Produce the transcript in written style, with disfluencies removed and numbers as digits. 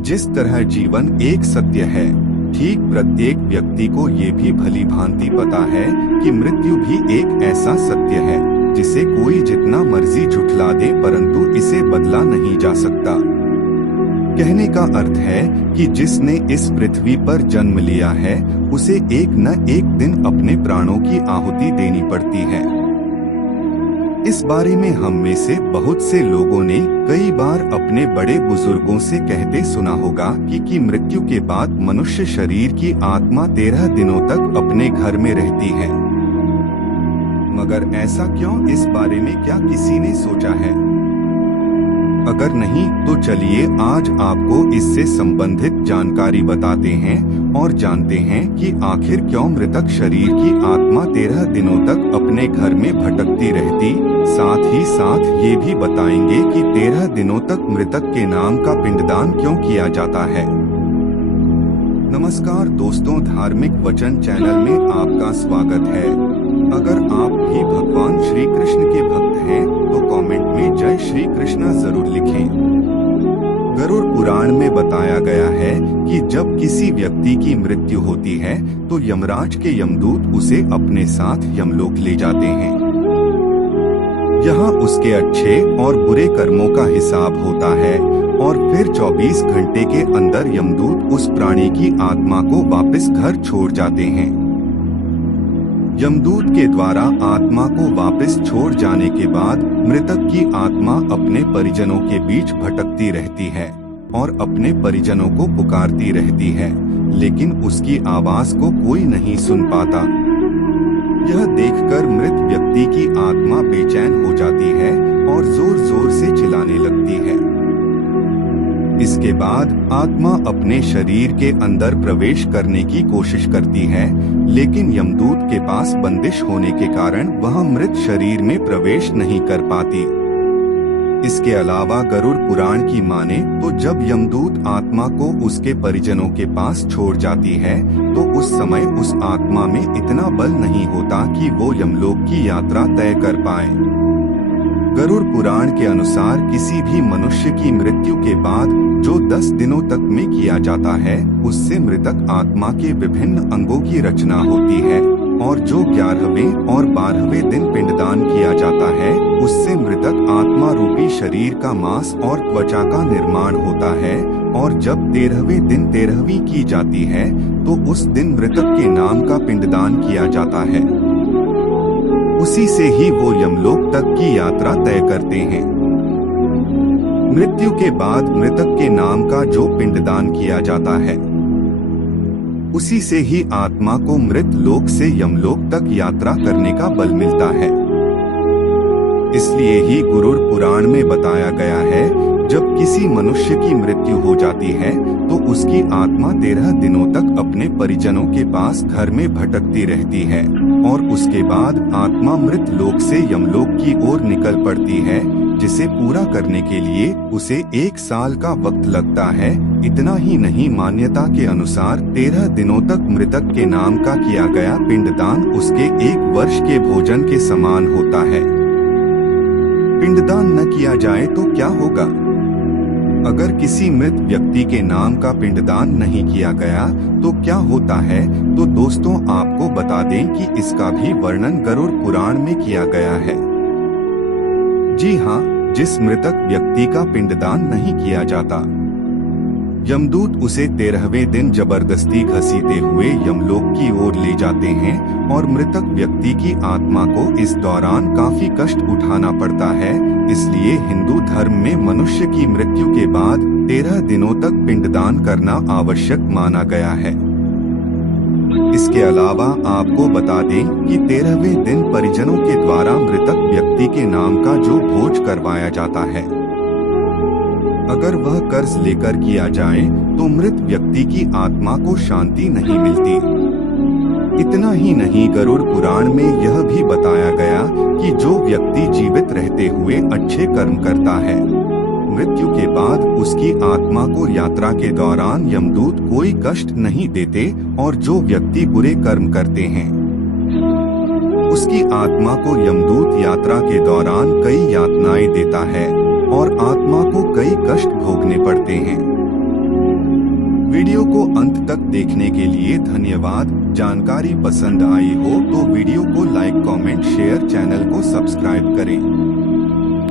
जिस तरह जीवन एक सत्य है, ठीक प्रत्येक व्यक्ति को ये भी भली भांति पता है कि मृत्यु भी एक ऐसा सत्य है जिसे कोई जितना मर्जी झुठला दे परंतु इसे बदला नहीं जा सकता। कहने का अर्थ है कि जिसने इस पृथ्वी पर जन्म लिया है उसे एक न एक दिन अपने प्राणों की आहुति देनी पड़ती है। इस बारे में हम में से बहुत से लोगों ने कई बार अपने बड़े बुजुर्गों से कहते सुना होगा कि मृत्यु के बाद मनुष्य शरीर की आत्मा 13 दिनों तक अपने घर में रहती है। मगर ऐसा क्यों, इस बारे में क्या किसी ने सोचा है? अगर नहीं तो चलिए आज आपको इससे संबंधित जानकारी बताते हैं और जानते हैं कि आखिर क्यों मृतक शरीर की आत्मा 13 दिनों तक अपने घर में भटकती रहती। साथ ही साथ ये भी बताएंगे कि 13 दिनों तक मृतक के नाम का पिंडदान क्यों किया जाता है। नमस्कार दोस्तों, धार्मिक वचन चैनल में आपका स्वागत है। अगर आप भी भगवान श्री कृष्ण के भक्त हैं तो कमेंट में जय श्री कृष्णा जरूर लिखें। गरुड़ पुराण में बताया गया है कि जब किसी व्यक्ति की मृत्यु होती है तो यमराज के यमदूत उसे अपने साथ यमलोक ले जाते हैं। यहाँ उसके अच्छे और बुरे कर्मों का हिसाब होता है और फिर 24 घंटे के अंदर यमदूत उस प्राणी की आत्मा को वापस घर छोड़ जाते हैं। यमदूत के द्वारा आत्मा को वापस छोड़ जाने के बाद मृतक की आत्मा अपने परिजनों के बीच भटकती रहती है और अपने परिजनों को पुकारती रहती है, लेकिन उसकी आवाज को कोई नहीं सुन पाता। यह देखकर मृत व्यक्ति की आत्मा बेचैन हो जाती है और जोर जोर से चिल्लाने लगती है। इसके बाद आत्मा अपने शरीर के अंदर प्रवेश करने की कोशिश करती है, लेकिन यमदूत के पास बंदिश होने के कारण वह मृत शरीर में प्रवेश नहीं कर पाती। इसके अलावा गरुड़ पुराण की माने तो जब यमदूत आत्मा को उसके परिजनों के पास छोड़ जाती है तो उस समय उस आत्मा में इतना बल नहीं होता कि वो यमलोक की यात्रा तय कर पाए। गरुड़ पुराण के अनुसार किसी भी मनुष्य की मृत्यु के बाद जो 10 दिनों तक में किया जाता है उससे मृतक आत्मा के विभिन्न अंगों की रचना होती है और जो 11वें और 12वें दिन पिंडदान किया जाता है उससे मृतक आत्मा रूपी शरीर का मांस और त्वचा का निर्माण होता है और जब 13वें दिन 13वीं की जाती है तो उस दिन मृतक के नाम का पिंडदान किया जाता है। उसी से ही वो यमलोक तक की यात्रा तय करते हैं। मृत्यु के बाद मृतक के नाम का जो पिंडदान किया जाता है उसी से ही आत्मा को मृत लोक से यमलोक तक यात्रा करने का बल मिलता है। इसलिए ही गरुड़ पुराण में बताया गया है जब किसी मनुष्य की मृत्यु हो जाती है तो उसकी आत्मा 13 दिनों तक अपने परिजनों के पास घर में भटकती रहती है और उसके बाद आत्मा मृत लोक से यमलोक की ओर निकल पड़ती है, जिसे पूरा करने के लिए उसे 1 साल का वक्त लगता है। इतना ही नहीं, मान्यता के अनुसार 13 दिनों तक मृतक के नाम का किया गया पिंडदान उसके 1 वर्ष के भोजन के समान होता है। पिंडदान न किया जाए तो क्या होगा? अगर किसी मृत व्यक्ति के नाम का पिंडदान नहीं किया गया तो क्या होता है? तो दोस्तों आपको बता दें कि इसका भी वर्णन गरुड़ पुराण में किया गया है। जी हाँ, जिस मृतक व्यक्ति का पिंडदान नहीं किया जाता यमदूत उसे 13वें दिन जबरदस्ती घसीटे हुए यमलोक की ओर ले जाते हैं और मृतक व्यक्ति की आत्मा को इस दौरान काफी कष्ट उठाना पड़ता है। इसलिए हिंदू धर्म में मनुष्य की मृत्यु के बाद 13 दिनों तक पिंडदान करना आवश्यक माना गया है। इसके अलावा आपको बता दें कि 13वें दिन परिजनों के द्वारा मृतक व्यक्ति के नाम का जो भोज करवाया जाता है, अगर वह कर्ज लेकर किया जाए तो मृत व्यक्ति की आत्मा को शांति नहीं मिलती। इतना ही नहीं, गरुड़ पुराण में यह भी बताया गया कि जो व्यक्ति जीवित रहते हुए अच्छे कर्म करता है, मृत्यु के बाद उसकी आत्मा को यात्रा के दौरान यमदूत कोई कष्ट नहीं देते और जो व्यक्ति बुरे कर्म करते हैं उसकी आत्मा को यमदूत यात्रा के दौरान कई यातनाएं देता है और आत्मा को कई कष्ट भोगने पड़ते हैं। को अंत तक देखने के लिए धन्यवाद। जानकारी पसंद आई हो तो वीडियो को लाइक, कमेंट, शेयर, चैनल को सब्सक्राइब करें।